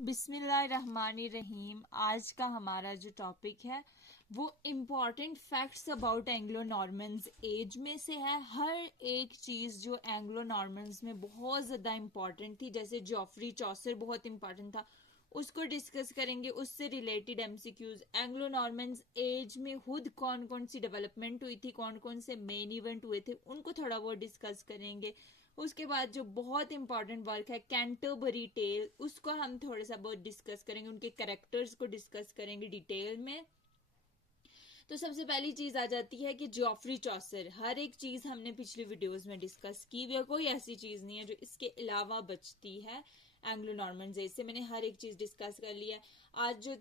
बिस्मिल्लाहिर्रहमानिर्रहीम। आज का हमारा जो टॉपिक है वो important facts about Anglo Normans age में से है। हर एक चीज़ जो एंग्लो नॉर्मन्स में बहुत ज़्यादा इम्पॉर्टेंट थी, जैसे जॉफरी चौसर बहुत इम्पॉर्टेंट था, उसको डिस्कस करेंगे। उससे related MCQs, Anglo Normans age में खुद कौन कौन सी डेवलपमेंट हुई थी, कौन कौन से मेन इवेंट हुए थे, उनको थोड़ा बहुत डिस्कस करेंगे। उसके बाद जो बहुत इंपॉर्टेंट वर्क है कैंटरबरी टेल, उसको हम थोड़ा सा बहुत डिस्कस करेंगे, उनके कैरेक्टर्स को डिस्कस करेंगे डिटेल में। तो सबसे पहली चीज आ जाती है कि जॉफरी चौसर। हर एक चीज हमने पिछली वीडियोस में डिस्कस की हुई है, कोई ऐसी चीज नहीं है जो इसके अलावा बचती है। एंग्लो नॉर्मन एज से मैंने हर एक चीज डिस्कस कर ली है। आज जो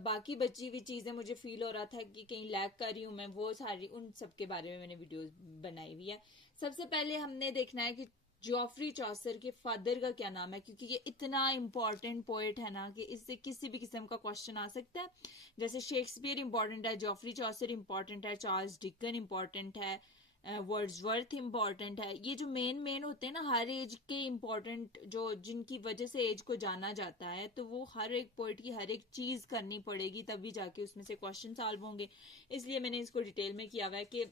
बाकी बची हुई चीजें मुझे फील हो रहा था कि कहीं लैग कर रही हूँ मैं, वो सारी उन सब के बारे में मैंने वीडियो बनाई हुई है। सबसे पहले हमने देखना है कि जॉफरी चौसर के फादर का क्या नाम है, क्योंकि ये इतना इम्पोर्टेंट पोएट है ना कि इससे किसी भी किस्म का क्वेश्चन आ सकता है। जैसे शेक्सपियर इंपॉर्टेंट है, जॉफरी चौसर इंपॉर्टेंट है, चार्ल्स डिकन इंपॉर्टेंट है, वर्ड्सवर्थ इंपॉर्टेंट है। ये जो मेन होते हैं ना हर एज के इंपॉर्टेंट, जो जिनकी वजह से एज को जाना जाता है, तो वो हर एक पोइट की हर एक चीज करनी पड़ेगी, तभी जाके उसमें से क्वेश्चन सॉल्व होंगे। इसलिए मैंने इसको डिटेल में किया हुआ है कि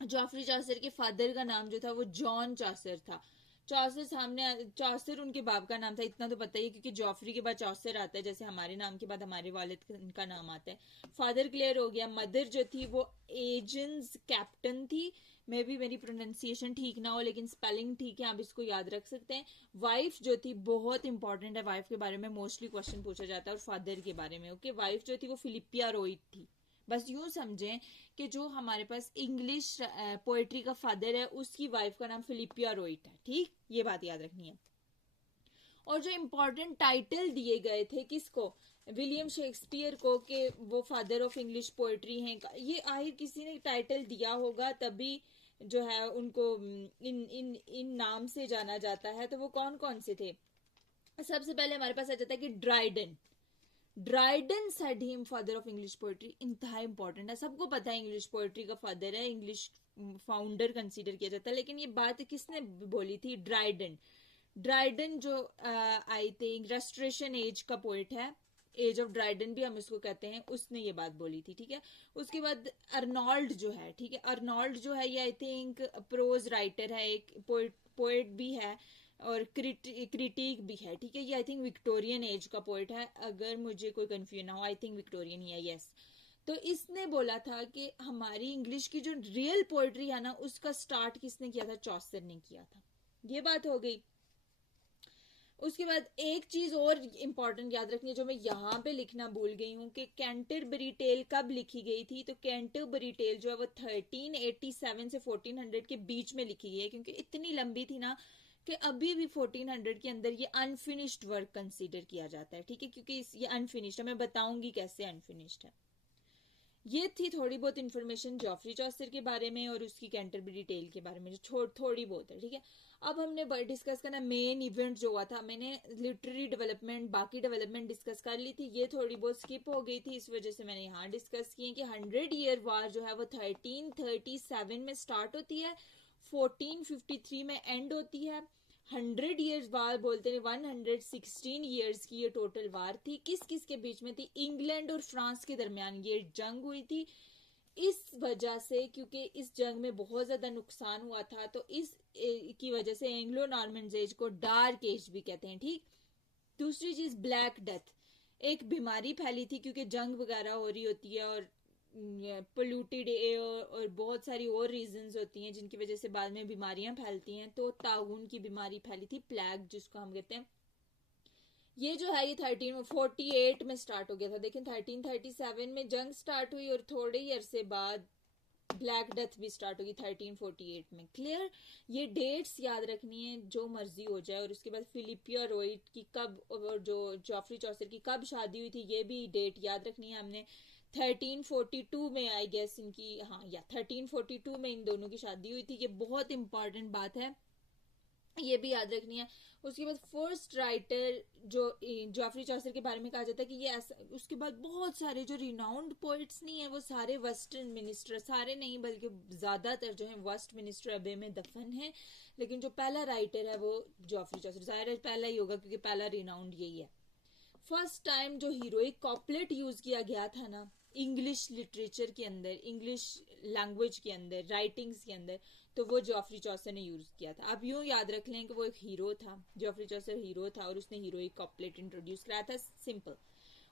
जॉफरी चौसर के फादर का नाम जो था वो जॉन चौसर था। चौसर उनके बाप का नाम था, इतना तो पता ही है, क्योंकि जॉफरी के बाद चौसर आता है, जैसे हमारे नाम के बाद हमारे वालिद का नाम आता है। फादर क्लियर हो गया। मदर जो थी वो एजेंस कैप्टन थी। मे भी मेरी प्रोनाउंसिएशन ठीक ना हो, लेकिन स्पेलिंग ठीक है, आप इसको याद रख सकते हैं। वाइफ जो थी बहुत इंपॉर्टेंट है, वाइफ के बारे में मोस्टली क्वेश्चन पूछा जाता है, और फादर के बारे में। ओके, वाइफ जो थी वो फिलिपिया रोइट थी। बस यूं समझें कि जो हमारे पास इंग्लिश पोएट्री का फादर है उसकी वाइफ का नाम फिलिपिया रोइट है। ठीक, ये बात याद रखनी है। और जो इम्पोर्टेंट टाइटल दिए गए थे किसको, विलियम शेक्सपियर को, कि वो फादर ऑफ इंग्लिश पोएट्री हैं, ये आखिर किसी ने टाइटल दिया होगा तभी जो है उनको इन इन इन नाम से जाना जाता है। तो वो कौन कौन से थे? सबसे पहले हमारे पास आ जाता है कि Dryden said him father of English poetry. इंतहा इंपॉर्टेंट है, सबको पता है इंग्लिश पोएट्री का फादर है, इंग्लिश फाउंडर कंसीडर किया जाता है, लेकिन ये बात किसने बोली थी? ड्राइडन जो आई थिंक रेस्टोरेशन एज का पोएट है, एज ऑफ ड्राइडन भी हम इसको कहते हैं, उसने ये बात बोली थी। ठीक है, उसके बाद अर्नोल्ड जो है, ठीक है, अर्नोल्ड जो है ये आई थिंक प्रोज राइटर है, एक पोएट भी है और क्रिटिक भी है। ठीक है, ये आई थिंक विक्टोरियन एज का पोएट है, अगर मुझे कोई कंफ्यूजन ना हो, आई थिंक विक्टोरियन ही है, यस। तो इसने बोला था कि हमारी इंग्लिश की जो रियल पोएट्री है ना उसका स्टार्ट किसने किया था? चौसर ने किया था। ये बात हो गई। उसके बाद एक चीज और इंपॉर्टेंट याद रखनी है जो मैं यहाँ पे लिखना भूल गई हूँ, कि कैंटरबरी टेल कब लिखी गई थी। तो कैंटरबरी टेल जो है वो 1387 से 1400 के बीच में लिखी गई है, क्योंकि इतनी लंबी थी ना कि अभी भी 1400 के अंदर ये अनफिनिश्ड वर्क कंसीडर किया जाता है। ठीक है, क्योंकि ये अनफिनिश्ड है, मैं बताऊंगी कैसे अनफिनिश्ड है। ये थी थोड़ी बहुत इन्फॉर्मेशन जॉफरी चौसर के बारे में और उसकी कैंटरबरी टेल के बारे में, जो थोड़ी बहुत है। ठीक है, अब हमने डिस्कस करना मेन इवेंट जो हुआ था। मैंने लिटरेरी डेवलपमेंट, बाकी डेवलपमेंट डिस्कस कर ली थी, ये थोड़ी बहुत स्किप हो गई थी, इस वजह से मैंने यहाँ डिस्कस की है कि 100 ईयर वार जो है वो 1337 में स्टार्ट होती है, 1453 में एंड होती है। 100 ईयर्स वार बोलते हैं, 116 ईयर्स की ये टोटल वार थी। किस किस के बीच में थी? इंग्लैंड और फ्रांस के दरमियान ये जंग हुई थी। इस वजह से, क्योंकि इस जंग में बहुत ज्यादा नुकसान हुआ था, तो इस की वजह से एंग्लो नॉर्मन एज को डार्क एज भी कहते हैं। ठीक, दूसरी चीज ब्लैक डेथ, एक बीमारी फैली थी, क्योंकि जंग वगैरह हो रही होती है और पोल्यूटेड एयर और बहुत सारी और रीजंस होती हैं जिनकी वजह से बाद में बीमारियां फैलती हैं। तो ताउन की बीमारी फैली थी, प्लेग जिसको हम कहते हैं। ये जो है ये 1348 में स्टार्ट हो गया था। देखें, 1337 में जंग स्टार्ट हुई और थोड़े ही अरसे बाद ब्लैक डेथ भी स्टार्ट होगी 1348 में। क्लियर? ये डेट्स याद रखनी है, जो मर्जी हो जाए। और उसके बाद फिलिपिया रोइट की कब, और जो जॉफरी चौसर की कब शादी हुई थी, ये भी डेट याद रखनी है हमने। 1342 में आई गेस इनकी, हाँ या 1342 में इन दोनों की शादी हुई थी। ये बहुत इंपॉर्टेंट बात है, ये भी याद रखनी है। उसके बाद फर्स्ट राइटर जो जॉफरी चौसर के बारे में कहा जाता है कि ये ऐसा, उसके बाद बहुत सारे जो रिनाउंड पोइट्स नहीं है वो सारे वेस्टर्न मिनिस्टर, सारे नहीं बल्कि ज्यादातर जो है वेस्ट मिनिस्टर अबे में दफन है, लेकिन जो पहला राइटर है वो जॉफरी चौसर, जाहिर है पहला ही होगा क्योंकि पहला रिनाउंड यही है। फर्स्ट टाइम जो हीरोइक कॉपलेट यूज किया गया था ना इंग्लिश लिटरेचर के अंदर, इंग्लिश लैंग्वेज के अंदर, राइटिंग्स के अंदर, तो वो जॉफरी चौसर ने यूज किया था। आप यूं याद रख लें कि वो एक हीरो था, जॉफरी चौसर हीरो था और उसने हीरोइक कॉपलेट इंट्रोड्यूस कराया था, सिंपल।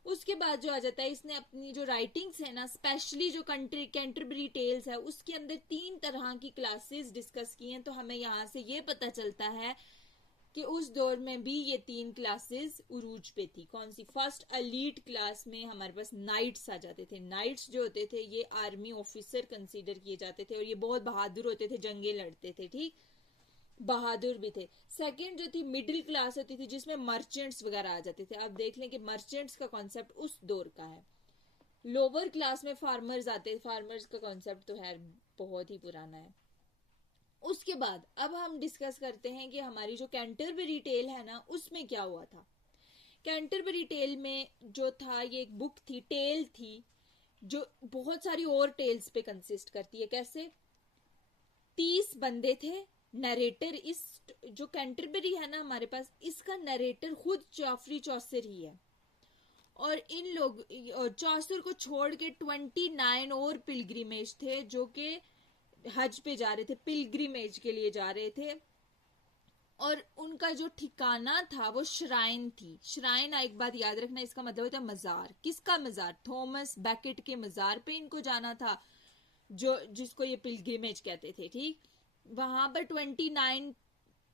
उसके बाद जो आ जाता है, इसने अपनी जो राइटिंग्स है ना, स्पेशली जो कैंटरबरी टेल्स है, उसके अंदर 3 तरह की क्लासेस डिस्कस की हैं। तो हमें यहाँ से ये पता चलता है कि उस दौर में भी ये 3 क्लासेस उरूज पे थी। कौन सी? फर्स्ट एलीट क्लास में हमारे पास नाइट्स आ जाते थे। नाइट्स जो होते थे ये आर्मी ऑफिसर कंसीडर किए जाते थे और ये बहुत बहादुर होते थे, जंगे लड़ते थे, ठीक, बहादुर भी थे। सेकंड जो थी मिडिल क्लास होती थी, जिसमें मर्चेंट्स वगैरह आ जाते थे। अब देख लें कि मर्चेंट्स का कॉन्सेप्ट उस दौर का है। लोअर क्लास में फार्मर्स आते, फार्मर्स का कॉन्सेप्ट तो है बहुत ही पुराना है। उसके बाद अब हम डिस्कस करते हैं कि हमारी जो कैंटरबरी टेल है ना, उसमें क्या हुआ था। कैंटरबरी टेल में जो था, ये एक बुक थी, टेल थी, जो बहुत सारी और टेल्स पे कंसिस्ट करती है। कैसे? 30 बंदे थे नरेटर। इस जो कैंटरबरी है ना हमारे पास, इसका नरेटर खुद जॉफरी चौसर ही है। और इन लोग चौसर को छोड़ के 29 और पिलग्रिमेज थे जो कि हज पे जा रहे थे, पिलग्रिमेज के लिए जा रहे थे। और उनका जो ठिकाना था वो श्राइन थी। श्राइन, एक बात याद रखना, इसका मतलब होता है मजार। किसका मजार? थॉमस बैकेट के मजार पे इनको जाना था, जो जिसको ये पिलग्रिमेज कहते थे, ठीक। वहां पर 29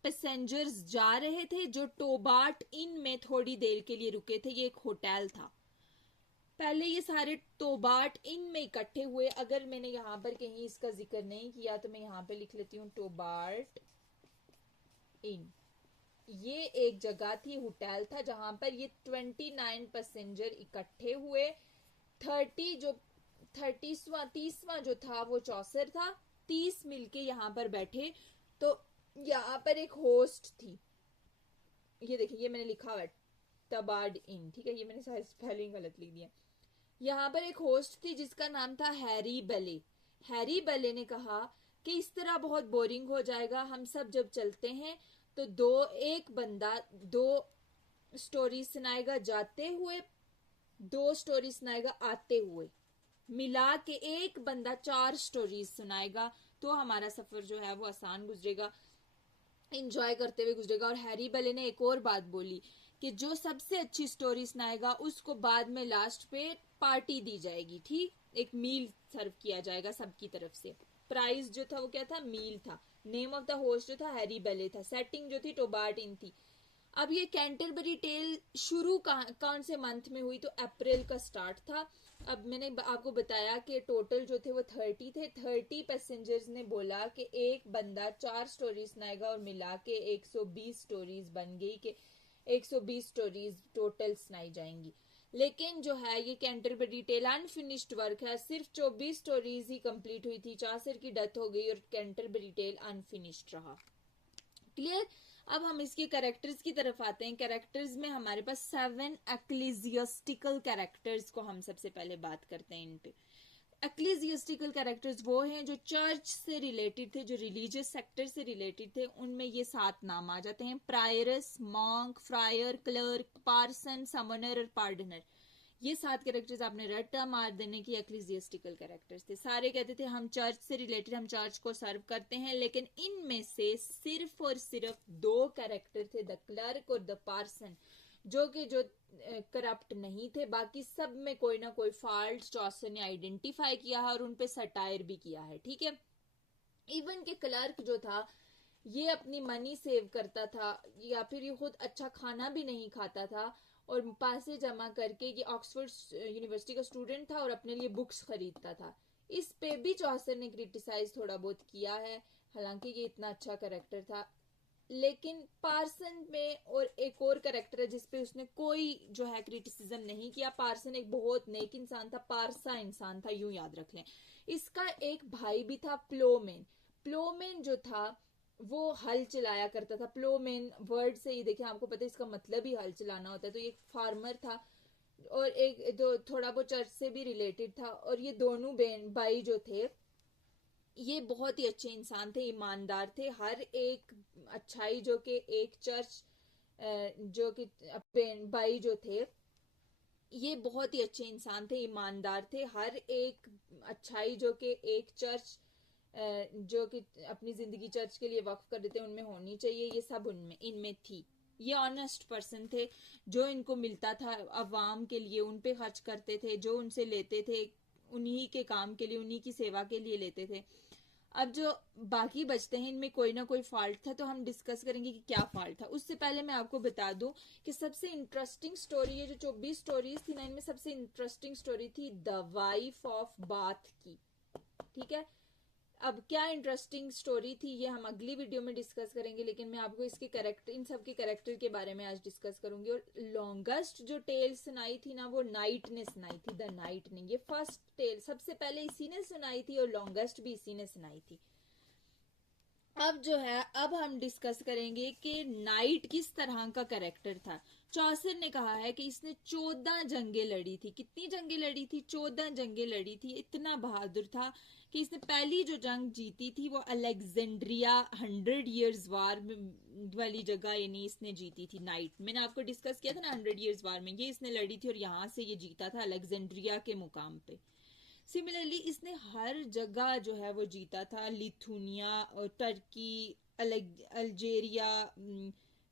पैसेंजर्स जा रहे थे जो टोबार्ट इन में थोड़ी देर के लिए रुके थे। ये एक होटल था। पहले ये सारे टोबार्ट इन में इकट्ठे हुए। अगर मैंने यहाँ पर कहीं इसका जिक्र नहीं किया तो मैं यहाँ पे लिख लेती हूँ टोबार्ट इन। ये एक जगह थी, होटल था, जहां पर ये 29 पैसेंजर इकट्ठे हुए। 30वां जो था वो चौसर था। 30 मिलके यहाँ पर बैठे। तो यहाँ पर एक होस्ट थी, ये देखिए, ये मैंने लिखा हुआ है टबार्ड इन, ठीक है, ये मैंने शायद स्पेलिंग गलत लिख दिया। यहाँ पर एक होस्ट थी जिसका नाम था हैरी बेले। हैरी बेले ने कहा कि इस तरह बहुत बोरिंग हो जाएगा, हम सब जब चलते हैं तो एक बंदा 2 स्टोरी सुनाएगा जाते हुए, 2 स्टोरी सुनाएगा आते हुए, मिला के एक बंदा 4 स्टोरीज सुनाएगा। तो हमारा सफर जो है वो आसान गुजरेगा, इंजॉय करते हुए गुजरेगा। और हैरी बेले ने एक और बात बोली कि जो सबसे अच्छी स्टोरी सुनाएगा उसको बाद में लास्ट पे पार्टी दी जाएगी, ठीक, एक मील सर्व किया जाएगा सबकी तरफ से। प्राइस जो था वो क्या था? मील था। नेम ऑफ द होस्ट जो था हैरी बेले था। सेटिंग जो थी टोबार्ट इन थी। अब ये कैंटरबरी टेल शुरू कौन से मंथ में हुई? तो अप्रैल का स्टार्ट था। अब मैंने आपको बताया कि टोटल जो थे वो 30 थे। 30 पैसेंजर्स ने बोला कि एक बंदा 4 स्टोरीज सुनाएगा और मिला के 120 स्टोरीज बन गई कि 120 स्टोरीज टोटल सुनाई जाएंगी। लेकिन जो है ये कैंटरबरी टेल अनफिनिश्ड वर्क है। सिर्फ 24 स्टोरीज ही कंप्लीट हुई थी। चौसर की डेथ हो गई और कैंटरबरी टेल अनफिनिश्ड रहा। क्लियर? अब हम इसके कैरेक्टर्स की तरफ आते हैं। कैरेक्टर्स में हमारे पास 7 एक्लेसियास्टिकल कैरेक्टर्स को हम सबसे पहले बात करते हैं। इन पे एक्लेसियास्टिकल कैरेक्टर्स वो हैं जो चर्च से रिलेटेड थे, जो रिलीजियस सेक्टर से रिलेटेड थे। उनमें ये 7 नाम आ जाते हैं: prioress, monk, friar, clerk, parson, summoner और पार्डनर। ये 7 कैरेक्टर्स आपने रट्टा मार देने की एक्लेसियास्टिकल कैरेक्टर्स थे। सारे कहते थे हम चर्च से रिलेटेड, हम चर्च को सर्व करते हैं। लेकिन इनमें से सिर्फ और सिर्फ 2 कैरेक्टर थे, द क्लर्क और द पार्सन, जो करप्ट नहीं थे। बाकी सब में कोई ना कोई फॉल्ट चौसर ने आइडेंटिफाई किया है और उनपे सटायर भी किया है, ठीक है। इवन के क्लर्क जो था ये अपनी मनी सेव करता था, या फिर ये खुद अच्छा खाना भी नहीं खाता था और पैसे जमा करके, ये ऑक्सफोर्ड यूनिवर्सिटी का स्टूडेंट था और अपने लिए बुक्स खरीदता था। इस पे भी चौसर ने क्रिटिसाइज थोड़ा बहुत किया है, हालांकि ये इतना अच्छा कैरेक्टर था। लेकिन पार्सन में और एक और कैरेक्टर है जिसपे उसने कोई जो है क्रिटिसिज्म नहीं किया। पार्सन एक बहुत नेक इंसान था, पारसा इंसान था, यूं याद रख लें। इसका एक भाई भी था, प्लोमेन। प्लोमेन जो था वो हल चलाया करता था। प्लोमेन वर्ड से ही देखिए, आपको पता है इसका मतलब ही हल चलाना होता है। तो ये एक फार्मर था और एक दो थोड़ा बहुत चर्च से भी रिलेटेड था। और ये दोनों भाई जो थे ये बहुत ही अच्छे इंसान थे, ईमानदार थे। हर एक अच्छाई जो कि एक चर्च जो कि भाई जो थे ये बहुत ही अच्छे इंसान थे, ईमानदार थे, हर एक अच्छाई जो कि एक चर्च जो कि अपनी जिंदगी चर्च के लिए वक्फ कर देते हैं उनमें होनी चाहिए, ये सब उनमें इनमें थी। ये ऑनेस्ट पर्सन थे, जो इनको मिलता था अवाम के लिए उन पे खर्च करते थे, जो उनसे लेते थे उन्हीं के काम के लिए, उन्हीं की सेवा के लिए लेते थे। अब जो बाकी बचते हैं इनमें कोई ना कोई फॉल्ट था, तो हम डिस्कस करेंगे कि क्या फॉल्ट था। उससे पहले मैं आपको बता दूं कि सबसे इंटरेस्टिंग स्टोरी, ये जो 24 स्टोरीज थी ना, इनमें सबसे इंटरेस्टिंग स्टोरी थी द वाइफ ऑफ बाथ की। ठीक है, अब क्या इंटरेस्टिंग स्टोरी थी ये हम अगली वीडियो में डिस्कस करेंगे, लेकिन मैं आपको इसके कैरेक्टर, इन सब के कैरेक्टर के बारे में आज डिस्कस करूंगी। और लॉन्गेस्ट जो टेल सुनाई थी ना, वो नाइट ने सुनाई थी, द नाइट ने। ये फर्स्ट टेल सबसे पहले इसी ने सुनाई थी और लॉन्गेस्ट भी इसी ने सुनाई थी। अब जो है, अब हम डिस्कस करेंगे कि नाइट किस तरह का कैरेक्टर था। चौसर ने कहा है कि इसने 14 जंगें लड़ी थी। कितनी जंगें लड़ी थी? 14 जंगें लड़ी थी। इतना बहादुर था कि इसने पहली जो जंग जीती थी वो अलेक्जेंड्रिया 100 ईयर्स वार वाली जगह, यानी इसने जीती थी नाइट। मैंने आपको डिस्कस किया था ना 100 ईयर्स वार में, ये इसने लड़ी थी और यहाँ से ये जीता था अलेक्जेंड्रिया के मुकाम पे। सिमिलरली इसने हर जगह जो है वो जीता था, Lithuania, Turkey, Algeria,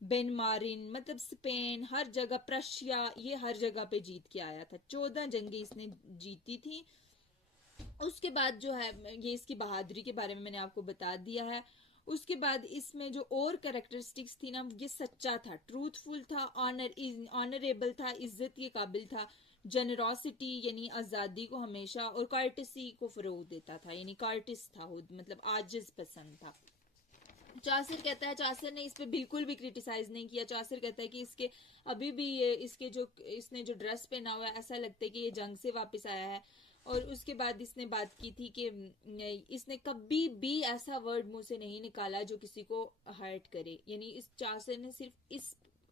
Ben Marin, मतलब स्पेन, हर जगह, प्रशिया, ये हर जगह पे जीत के आया था। 14 जंगें इसने जीती थी। उसके बाद जो है, ये इसकी बहादुरी के बारे में मैंने आपको बता दिया है। उसके बाद इसमें जो और कैरेक्टरिस्टिक्स थी ना, ये सच्चा था, ट्रूथफुल था, ऑनरेबल था, इज्जत के काबिल था, जनरोसिटी यानी आज़ादी को हमेशा, और कार्टिसी को फरोग देता था, यानी कार्टिस था, मतलब आजिज पसंद था। चासर कहता है, चासर ने इस पे बिल्कुल भी क्रिटिसाइज नहीं किया। चासर कहता है कि इसके अभी भी ये इसके जो इसने जो ड्रेस पहना हुआ है ऐसा लगता है कि ये जंग से वापस आया है। और उसके बाद इसने बात की थी कि इसने कभी भी ऐसा वर्ड मुंह से नहीं निकाला जो किसी को हर्ट करे, यानी इस चासर ने सिर्फ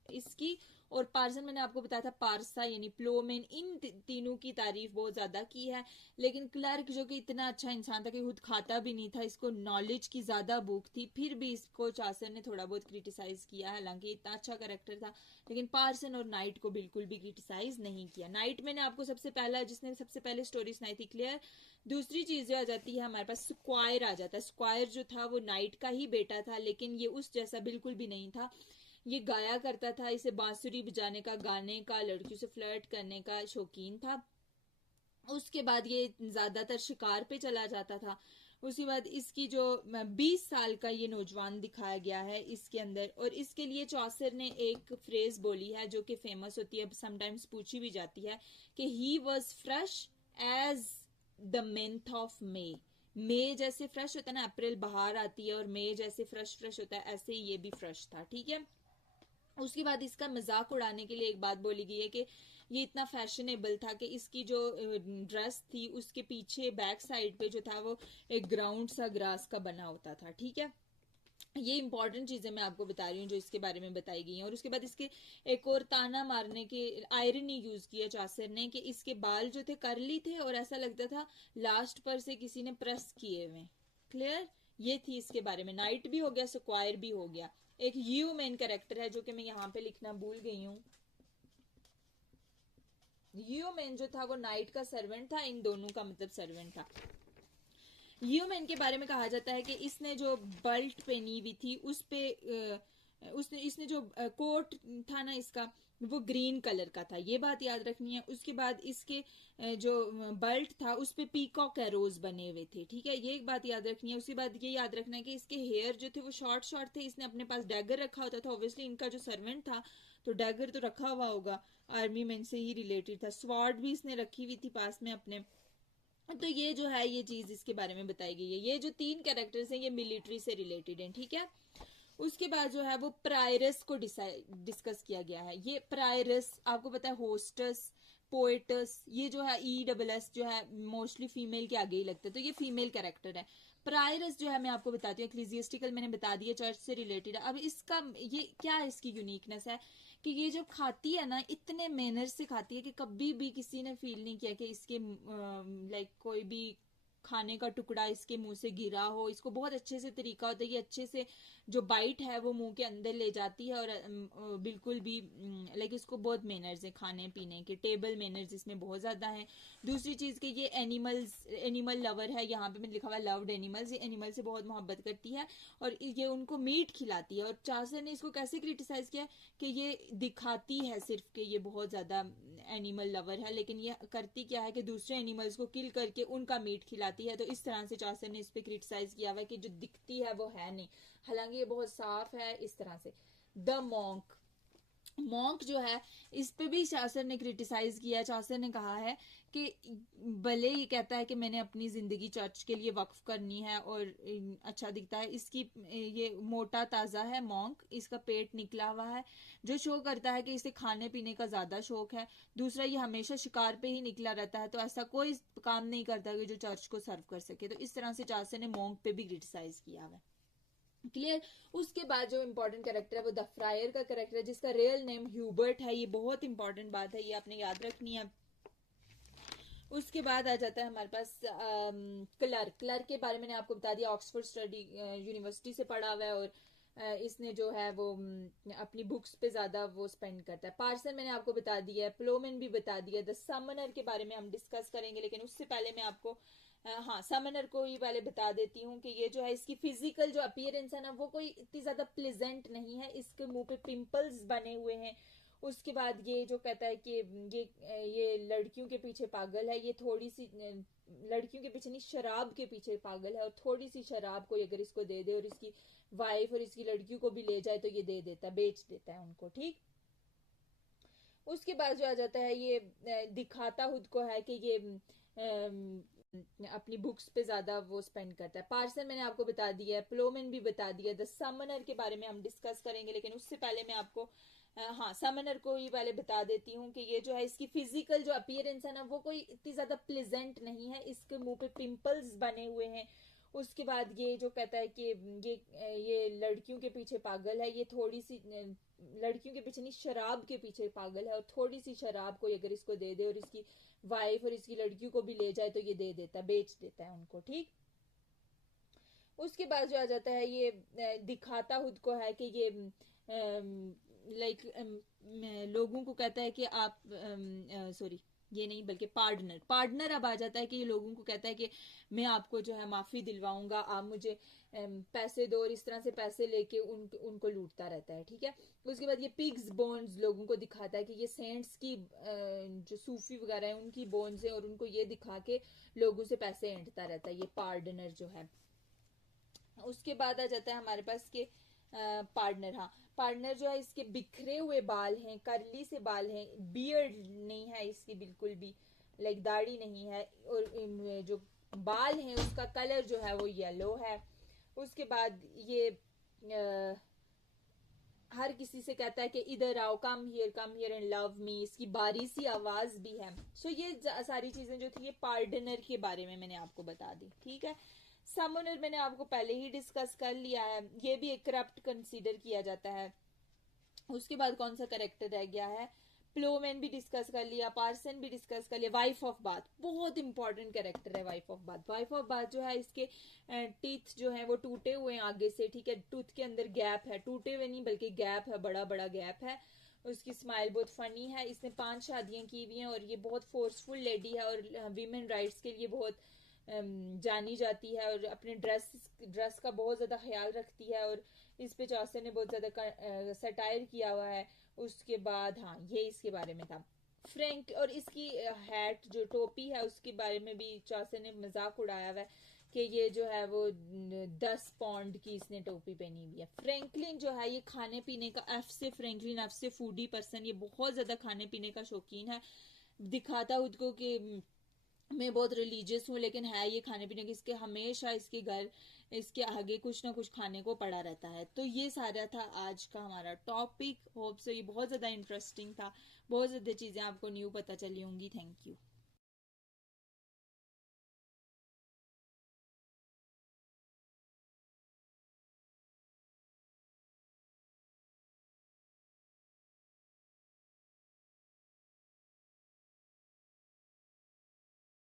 इसकी और पार्सन, मैंने आपको बताया था पारसा यानी प्लोमेन, इन तीनों की तारीफ बहुत ज्यादा की है। लेकिन क्लर्क जो कि इतना अच्छा इंसान था कि खुद खाता भी नहीं था, इसको नॉलेज की ज्यादा भूख थी, फिर भी इसको चासर ने थोड़ा बहुत क्रिटिसाइज किया। हालांकि इतना अच्छा कैरेक्टर था, लेकिन पार्सन और नाइट को बिल्कुल भी क्रिटिसाइज नहीं किया। नाइट मैंने आपको सबसे पहला, जिसने सबसे पहले स्टोरी सुनाई थी, क्लियर। दूसरी चीज जो आ जाती है हमारे पास, स्क्वायर आ जाता है। स्क्वायर जो था वो नाइट का ही बेटा था, लेकिन ये उस जैसा बिल्कुल भी नहीं था। ये गाया करता था, इसे बांसुरी बजाने का, गाने का, लड़कियों से फ्लर्ट करने का शौकीन था। उसके बाद ये ज्यादातर शिकार पे चला जाता था। उसके बाद इसकी जो 20 साल का ये नौजवान दिखाया गया है इसके अंदर, और इसके लिए चौसर ने एक फ्रेज बोली है जो कि फेमस होती है, समटाइम्स पूछी भी जाती है, कि he was fresh as the month of May जैसे फ्रेश होता है ना, अप्रैल बाहर आती है, और मई जैसे फ्रेश फ्रेश होता है, ऐसे ही ये भी फ्रेश था। ठीक है, उसके बाद इसका मजाक उड़ाने के लिए एक बात बोली गई है कि ये इतना फैशनेबल था कि इसकी जो ड्रेस थी उसके पीछे बैक साइड पे जो था वो एक ग्राउंड सा ग्रास का बना होता था। ठीक है, ये इंपॉर्टेंट चीजें मैं आपको बता रही हूँ जो इसके बारे में बताई गई हैं। और उसके बाद इसके एक और ताना मारने के आयरनी यूज किया चासर ने, कि इसके बाल जो थे करली थे और ऐसा लगता था लास्ट पर से किसी ने प्रेस किए हुए। क्लियर, ये थी इसके बारे में। नाइट भी हो गया, स्क्वायर भी हो गया। एक यू मेन कैरेक्टर है जो कि मैं यहाँ पे लिखना भूल गई हूँ। यू मेन जो था वो नाइट का सर्वेंट था, इन दोनों का मतलब सर्वेंट था। ह्यूमन के बारे में कहा जाता है कि इसने जो बेल्ट पहनी हुई थी उस पे इसने जो कोट था ना इसका, वो ग्रीन कलर का था, ये बात याद रखनी है। उसके बाद इसके जो बेल्ट था उस पे पीकॉक एरोज बने हुए थे। ठीक है, ये एक बात याद रखनी है। उसके बाद ये याद रखना है कि इसके हेयर जो थे वो शॉर्ट शॉर्ट थे। इसने अपने पास डैगर रखा होता था, ऑब्वियसली इनका जो सर्वेंट था तो डैगर तो रखा हुआ होगा, आर्मी मैन से ही रिलेटेड था। स्वॉर्ड भी इसने रखी हुई थी पास में अपने। तो ये जो है ये चीज इसके बारे में बताई गई है। ये जो 3 कैरेक्टर्स हैं ये मिलिट्री से रिलेटेड हैं। ठीक है, उसके बाद जो है वो प्रायरस को डिस्कस किया गया है। ये प्रायरस आपको पता है, होस्टस, पोएटस, ये जो है ESS जो है मोस्टली फीमेल के आगे ही लगता है, तो ये फीमेल कैरेक्टर है। प्रायरस जो है मैं आपको बताती हूँ, एक्लीजियस्टिकल मैंने बता दिया, चर्च से रिलेटेड है। अब इसका ये क्या इसकी यूनिकनेस है कि ये जो खाती है ना, इतने मैनर से खाती है कि कभी भी किसी ने फील नहीं किया कि इसके लाइक कोई भी खाने का टुकड़ा इसके मुंह से गिरा हो, इसको बहुत अच्छे से तरीका होता है कि अच्छे से जो बाइट है वो मुंह के अंदर ले जाती है, और बिल्कुल भी लाइक इसको बहुत मैनर्स है खाने पीने के, टेबल मैनर्स इसमें बहुत ज़्यादा हैं। दूसरी चीज़ कि ये एनिमल लवर है, यहाँ पे मैंने लिखा हुआ लव्ड एनिमल्स, ये एनिमल से बहुत मोहब्बत करती है और ये उनको मीट खिलाती है। और चासर ने इसको कैसे क्रिटिसाइज किया कि ये दिखाती है सिर्फ कि ये बहुत ज़्यादा एनिमल लवर है, लेकिन ये करती क्या है कि दूसरे एनिमल्स को किल करके उनका मीट खिलाती है। तो इस तरह से चासर ने इस पर क्रिटिसाइज किया हुआ है कि जो दिखती है वो है नहीं, हालांकि ये बहुत साफ है इस तरह से। द मॉन्क जो है इस पे भी चासर ने क्रिटिसाइज किया है। चासर ने कहा है कि भले ये कहता है कि मैंने अपनी जिंदगी चर्च के लिए वक्फ करनी है और अच्छा दिखता है, इसकी ये मोटा ताजा है मॉन्क, इसका पेट निकला हुआ है जो शो करता है कि इसे खाने पीने का ज्यादा शौक है। दूसरा, ये हमेशा शिकार पे ही निकला रहता है, तो ऐसा कोई काम नहीं करता कि जो चर्च को सर्व कर सके। तो इस तरह से चासर ने मॉन्क पे भी क्रिटिसाइज किया हुआ है। क्लियर। उसके बाद जो इम्पोर्टेंट कैरेक्टर है वो द फ्रायर का कैरेक्टर है, जिसका रियल नेम ह्यूबर्ट है। ये बहुत इंपॉर्टेंट बात है, ये आपने याद रखनी है। उसके बाद आ जाता है हमारे पास क्लर्क के बारे में मैंने आपको बता दिया, ऑक्सफोर्ड स्टडी यूनिवर्सिटी से पढ़ा हुआ है और इसने जो है वो अपनी बुक्स पे ज्यादा वो स्पेंड करता है। पार्सन मैंने आपको बता दिया है, प्लोमेन भी बता दिया। द समनर के बारे में हम डिस्कस करेंगे, लेकिन उससे पहले मैं आपको हाँ समनर को ही पहले बता देती हूँ कि ये जो है इसकी फिजिकल जो अपीयरेंस है ना वो कोई इतनी ज्यादा प्लेजेंट नहीं है, इसके मुंह पे पिंपल्स बने हुए हैं। उसके बाद ये जो कहता है कि ये लड़कियों के पीछे पागल है, ये थोड़ी सी लड़कियों के पीछे नहीं शराब के पीछे पागल है, और थोड़ी सी शराब कोई अगर इसको दे दे और इसकी वाइफ और इसकी लड़कियों को भी ले जाए तो ये दे देता है, बेच देता है उनको। ठीक। उसके बाद जो आ जाता है ये दिखाता खुद को है कि ये अपनी बुक्स पे ज्यादा वो स्पेंड करता है। पार्सन मैंने आपको बता दिया है, प्लोमेन भी बता दिया। द समनर के बारे में हम डिस्कस करेंगे, लेकिन उससे पहले मैं आपको हाँ समनर को ही पहले बता देती हूँ कि ये जो है इसकी फिजिकल जो अपीयरेंस है ना वो कोई इतनी ज्यादा प्लेजेंट नहीं है, इसके मुंह पे पिंपल्स बने हुए हैं। उसके बाद ये जो कहता है कि ये लड़कियों के पीछे पागल है, ये थोड़ी सी लड़कियों के पीछे नहीं शराब के पीछे पागल है, और थोड़ी सी शराब कोई अगर इसको दे दे और इसकी वाइफ और इसकी लड़कियों को भी ले जाए तो ये दे देता है, बेच देता है उनको। ठीक। उसके बाद जो आ जाता है ये दिखाता खुद को है कि ये लाइक लोगों को कहता है कि आप सॉरी ये नहीं बल्कि पार्टनर अब आ जाता है कि ये लोगों को कहता है कि मैं आपको जो है माफी दिलवाऊंगा, आप मुझे पैसे दो, और इस तरह से पैसे लेके उनको लूटता रहता है। ठीक है। उसके बाद ये पिग्स बोन्स लोगों को दिखाता है कि ये सेंट्स की जो सूफी वगैरह है उनकी बोन्स है, और उनको ये दिखा के लोगों से पैसे ऐंठता रहता है ये पार्टनर जो है। उसके बाद आ जाता है हमारे पास के पार्टनर। हाँ पार्टनर जो है इसके बिखरे हुए बाल हैं, करली से बाल हैं, बियर्ड नहीं है इसकी बिल्कुल भी, लाइक दाढ़ी नहीं है, और जो बाल हैं उसका कलर जो है वो येलो है। उसके बाद ये हर किसी से कहता है कि इधर आओ, come here and love me, इसकी बारी सी आवाज भी है। सो ये सारी चीजें जो थी ये पार्टनर के बारे में मैंने आपको बता दी। ठीक है। समनर मैंने आपको पहले ही डिस्कस कर लिया है, ये भी एक करप्ट कंसीडर किया जाता है। उसके बाद कौन सा करेक्टर रह गया है, प्लोमैन भी डिस्कस कर लिया, पार्सन भी डिस्कस कर लिया। वाइफ ऑफ बाथ बहुत इंपॉर्टेंट कैरेक्टर है wife of bath. Wife of bath जो है इसके टीथ जो है वो टूटे हुए हैं आगे से। ठीक है। टूथ के अंदर गैप है, टूटे हुए नहीं बल्कि गैप है, बड़ा बड़ा गैप है। उसकी स्माइल बहुत फनी है, इसने 5 शादियां की हुई हैं और ये बहुत फोर्सफुल लेडी है और वीमेन राइट्स के लिए बहुत जानी जाती है, और अपने ड्रेस का बहुत ज्यादा ख्याल रखती है, और इस पे चासर ने बहुत ज्यादा सटायर किया हुआ है। उसके बाद हाँ ये इसके बारे में था। फ्रैंक और इसकी हैट जो टोपी है उसके बारे में भी चासर ने मजाक उड़ाया हुआ है कि ये जो है वो 10 पाउंड की इसने टोपी पहनी हुई है। फ्रैंकलिन जो है ये खाने पीने का फ्रैंकलिन एफ से फूडी पर्सन, ये बहुत ज्यादा खाने पीने का शौकीन है। दिखाता खुद को कि मैं बहुत रिलीजियस हूँ, लेकिन है ये खाने पीने की, इसके हमेशा इसके घर इसके आगे कुछ ना कुछ खाने को पड़ा रहता है। तो ये सारा था आज का हमारा टॉपिक। होप सो ये बहुत ज़्यादा इंटरेस्टिंग था, बहुत ज़्यादा चीज़ें आपको न्यू पता चली होंगी। Thank you.